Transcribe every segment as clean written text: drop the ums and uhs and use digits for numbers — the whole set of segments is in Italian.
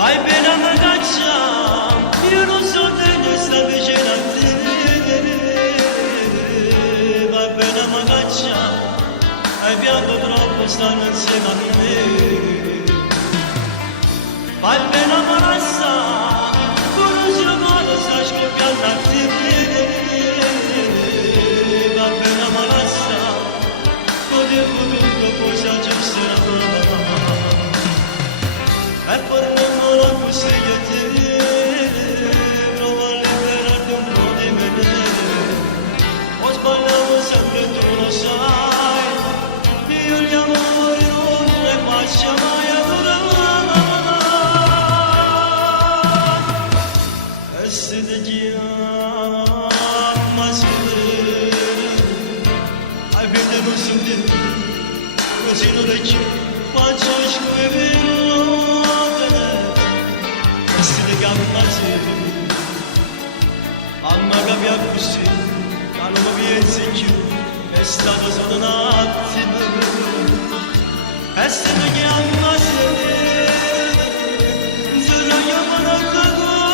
Vai bene a magaccia, io non so te ne sta vicino a te. Vai bene a magaccia, hai pianto troppo stare insieme a me. Vai bene a marassa, conosci la moda, sai scoppiare a te. Vai bene a marassa, con il futuro poi si aggiusterà. E per me non consiglio a te, prova a liberarti un po' di me. Ho sbagliato sempre, tu lo sai, io gli amori non ne faccio mai adorare. E se ti chiama scrivere, hai perduto su te, così non è che faccio scrivere. Mamma capia così, ma non mi pensi più, è stato solo un attimo. E se mi chiama se non chiamano a conoscere,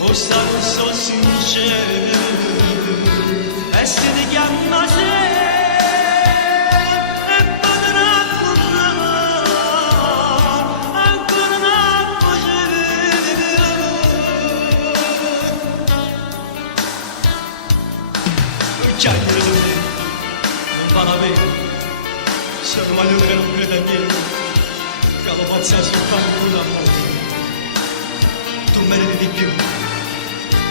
o stato so sincero. E se ti chiama se non va bene, se non voglio che non creda niente, che lo faccia soltanto con l'amore. Tu meriti di più,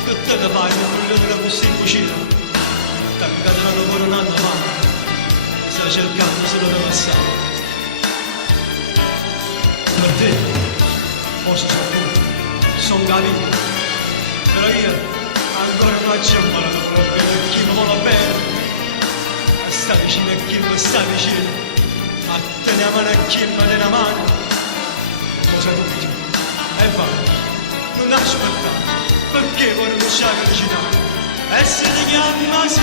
che te ne fai una problema così in cucina, ti ha incatenato per un anno fa, stai cercando solo di passare. Per te, forse sono tu, sono capito, però io ancora faccio male proprio per chi mi vuole bene. Sta vicino a chi mi sta vicino, a tenere la mano a chi mi tiene la mano. Cosa tu dici? E vai, non aspettare, perché vuoi rinunciare a vicinare? E se ti chiama se